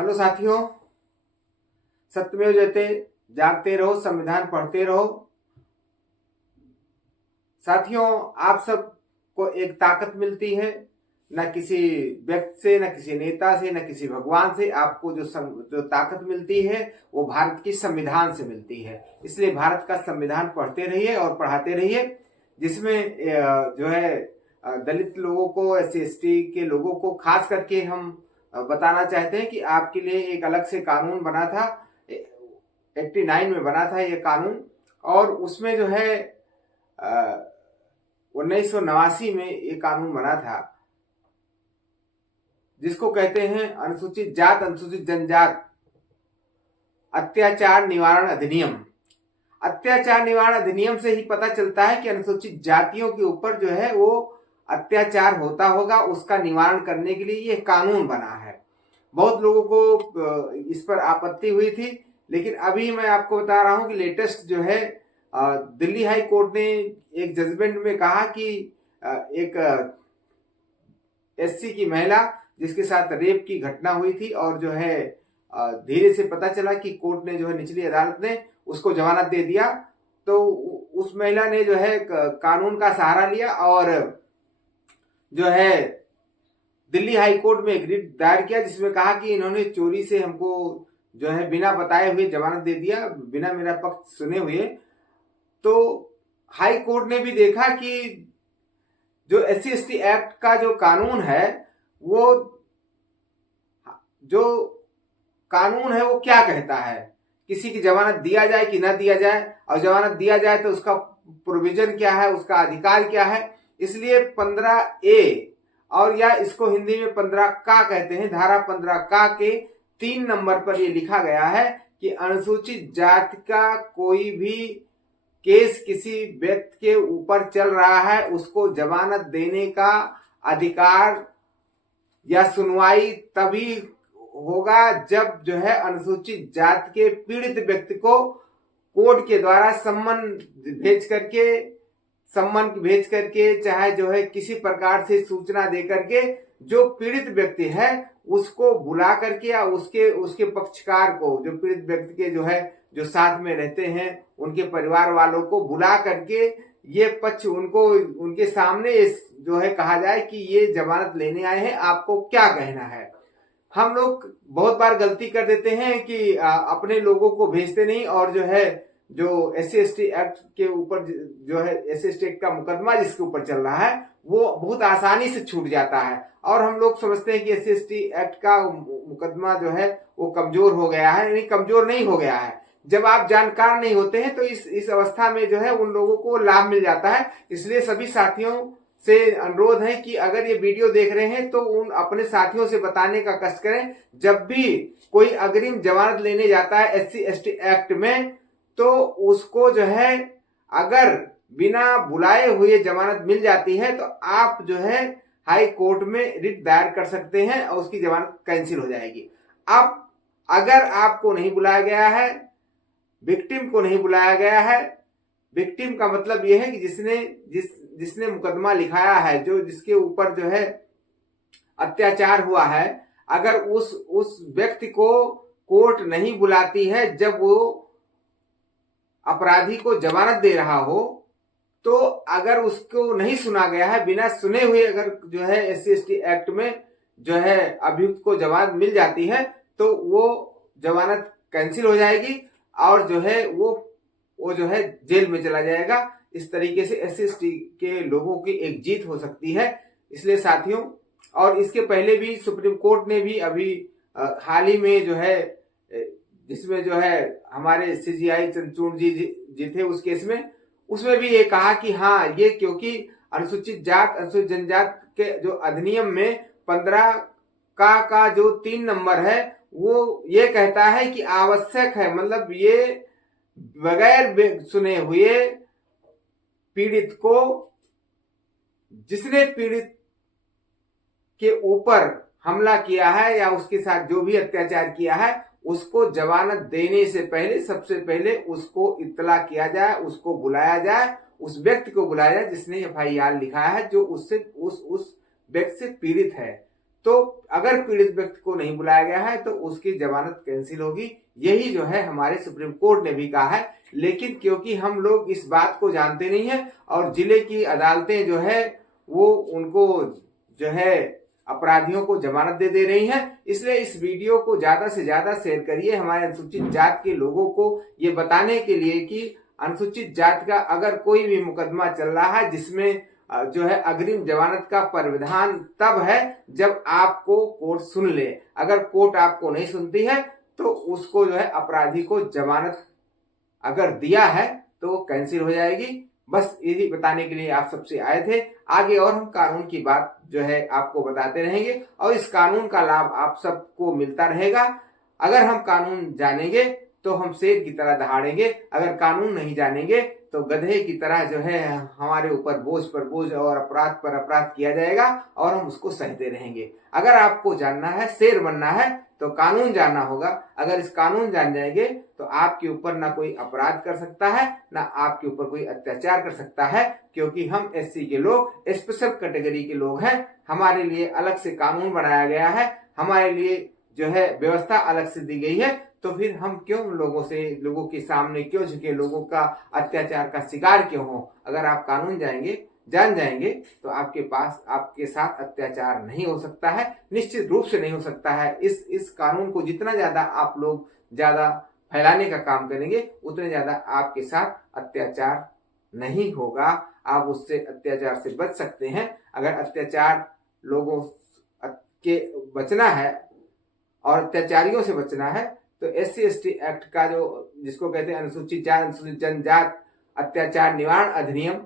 Hello साथियों, सत्यमेव जयते, जागते रहो, संविधान पढ़ते रहो। साथियों, आप सबको एक ताकत मिलती है, न किसी व्यक्ति से, न किसी नेता से, न किसी भगवान से। आपको जो ताकत मिलती है वो भारत की संविधान से मिलती है। इसलिए भारत का संविधान पढ़ते रहिए और पढ़ाते रहिए, जिसमें जो है दलित लोगों को, SC/ST के लोगों को खास करके हम बताना चाहते हैं कि आपके लिए एक अलग से कानून बना था। 89 में बना था ये कानून, और उसमें जो है 1989 में ये कानून बना था, जिसको कहते हैं अनुसूचित जात अनुसूचित जनजात अत्याचार निवारण अधिनियम। अत्याचार निवारण अधिनियम से ही पता चलता है कि अनुसूचित जातियों के ऊपर जो है वो अत्याचार होता होगा, उसका निवारण करने के लिए ये कानून बना है। बहुत लोगों को इस पर आपत्ति हुई थी, लेकिन अभी मैं आपको बता रहा हूं कि लेटेस्ट जो है दिल्ली हाई कोर्ट ने एक जजमेंट में कहा कि एक SC की महिला जिसके साथ रेप की घटना हुई थी, और जो है धीरे से पता चला कि कोर्ट ने जो है, निचली अदालत ने उसको जमानत दे दिया। तो उस महिला ने जो है कानून का सहारा लिया और जो है दिल्ली हाई कोर्ट में एक रिट दायर किया, जिसमें कहा कि इन्होंने चोरी से हमको जो है बिना बताए हुए जमानत दे दिया, बिना मेरा पक्ष सुने हुए। तो हाई कोर्ट ने भी देखा कि जो SC/ST एक्ट का जो कानून है, वो जो कानून है वो क्या कहता है, किसी की जमानत दिया जाए कि ना दिया जाए, और जमानत दिया जाए तो उसका प्रोविजन क्या है, उसका अधिकार क्या है। इसलिए 15A, और या इसको हिंदी में 15 का कहते हैं, धारा 15 का के 3 नंबर पर यह लिखा गया है कि अनुसूचित जाति का कोई भी केस किसी व्यक्ति के ऊपर चल रहा है, उसको जमानत देने का अधिकार या सुनवाई तभी होगा जब जो है अनुसूचित जाति के पीड़ित व्यक्ति को कोर्ट के द्वारा सम्मन भेज करके चाहे जो है किसी प्रकार से सूचना दे करके जो पीड़ित व्यक्ति है उसको बुला करके, या उसके पक्षकार को, जो पीड़ित व्यक्ति के जो है जो साथ में रहते हैं उनके परिवार वालों को बुला करके ये पक्ष उनके सामने जो है कहा जाए कि ये जमानत लेने आए हैं, आपको क्या कहना है। हम लोग बहुत बार गलती कर देते हैं कि अपने लोगों को भेजते नहीं, और जो है जो SC/ST एक्ट के ऊपर जो है SC/ST एक्ट का मुकदमा जिसके ऊपर चल रहा है वो बहुत आसानी से छूट जाता है, और हम लोग समझते हैं कि SC/ST एक्ट का मुकदमा जो है वो कमजोर हो गया है। नहीं, कमजोर नहीं हो गया है। जब आप जानकार नहीं होते हैं तो इस अवस्था में जो है उन लोगों को लाभ मिल जाता है। इसलिए सभी साथियों से अनुरोध है कि अगर ये वीडियो देख रहे हैं तो उन अपने साथियों से बताने का कष्ट करें। जब भी कोई अग्रिम जमानत लेने जाता है SC/ST एक्ट में, तो उसको जो है अगर बिना बुलाए हुए जमानत मिल जाती है तो आप जो है हाई कोर्ट में रिट दायर कर सकते हैं और उसकी जमानत कैंसिल हो जाएगी। अब अगर आपको नहीं बुलाया गया है, विक्टिम को नहीं बुलाया गया है, विक्टिम का मतलब यह है कि जिसने मुकदमा लिखाया है, जो जिसके ऊपर जो है अत्याचार हुआ है, अगर उस व्यक्ति को कोर्ट नहीं बुलाती है जब वो अपराधी को जमानत दे रहा हो, तो अगर उसको नहीं सुना गया है, बिना सुने हुए अगर जो है SC/ST एक्ट में जो है अभियुक्त को जमानत मिल जाती है तो वो जमानत कैंसिल हो जाएगी और जो है वो जो है जेल में चला जाएगा। इस तरीके से SC/ST के लोगों की एक जीत हो सकती है। इसलिए साथियों, और इसके पहले भी सुप्रीम कोर्ट ने भी अभी हाल ही में जो है, जिसमें जो है हमारे CJI चंद्रचूड़ जी थे उस केस में, उसमें भी ये कहा कि हाँ, ये क्योंकि अनुसूचित जात अनुसूचित जनजात के जो अधिनियम में 15 का जो 3 नंबर है वो ये कहता है कि आवश्यक है, मतलब ये बगैर सुने हुए पीड़ित को, जिसने पीड़ित के ऊपर हमला किया है या उसके साथ जो भी अत्याचार किया है, उसको जमानत देने से पहले सबसे पहले उसको इत्तला किया जाए, उसको बुलाया जाए, उस व्यक्ति को बुलाया जाए जिसने FIR लिखा है, जो उससे उस व्यक्ति से पीड़ित है। तो अगर पीड़ित व्यक्ति को नहीं बुलाया गया है तो उसकी जमानत कैंसिल होगी। यही जो है हमारे सुप्रीम कोर्ट ने भी कहा है। लेकिन क्योंकि हम लोग इस बात को जानते नहीं है और जिले की अदालतें जो है वो उनको जो है अपराधियों को जमानत दे रही हैं, इसलिए इस वीडियो को ज्यादा से ज्यादा शेयर करिए हमारे अनुसूचित जात के लोगों को ये बताने के लिए कि अनुसूचित जात का अगर कोई भी मुकदमा चल रहा है जिसमें जो है अग्रिम जमानत का प्रावधान तब है जब आपको कोर्ट सुन ले। अगर कोर्ट आपको नहीं सुनती है तो उसको जो है अपराधी को जमानत अगर दिया है तो वो कैंसिल हो जाएगी। बस यही बताने के लिए आप सबसे आए थे। आगे और हम कानून की बात जो है आपको बताते रहेंगे और इस कानून का लाभ आप सबको मिलता रहेगा। अगर हम कानून जानेंगे तो हम शेर की तरह दहाड़ेंगे, अगर कानून नहीं जानेंगे तो गधे की तरह जो है हमारे ऊपर बोझ पर बोझ और अपराध पर अपराध किया जाएगा और हम उसको सहते रहेंगे। अगर आपको जानना है, शेर बनना है तो कानून जानना होगा। अगर इस कानून जान जाएंगे तो आपके ऊपर ना कोई अपराध कर सकता है ना आपके ऊपर कोई अत्याचार कर सकता है, क्योंकि हम एससी के लोग स्पेशल कैटेगरी के लोग हैं। हमारे लिए अलग से कानून बनाया गया है, हमारे लिए जो है व्यवस्था अलग से दी गई है। तो फिर हम क्यों लोगों के सामने क्यों झुके, लोगों का अत्याचार का शिकार क्यों हो। अगर आप कानून जान जाएंगे तो आपके साथ अत्याचार नहीं हो सकता है, निश्चित रूप से नहीं हो सकता है। इस कानून को जितना ज्यादा आप लोग ज्यादा फैलाने का काम करेंगे उतने ज्यादा आपके साथ अत्याचार नहीं होगा, आप उससे अत्याचार से बच सकते हैं। अगर अत्याचार लोगों के बचना है और अत्याचारियों से बचना है तो SC/ST एक्ट का जो जिसको कहते हैं अनुसूचित जनजात अत्याचार निवारण अधिनियम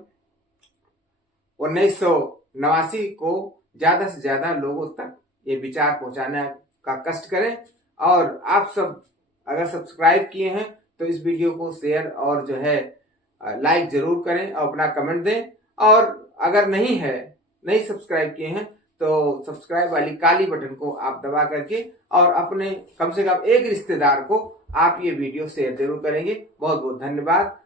1989 को ज्यादा से ज्यादा लोगों तक ये विचार पहुंचाने का कष्ट करें। और आप सब अगर सब्सक्राइब किए हैं तो इस वीडियो को शेयर और जो है लाइक जरूर करें और अपना कमेंट दें। और अगर नहीं सब्सक्राइब किए हैं तो सब्सक्राइब वाली काली बटन को आप दबा करके और अपने कम से कम एक रिश्तेदार को आप ये वीडियो शेयर जरूर करेंगे। बहुत बहुत धन्यवाद।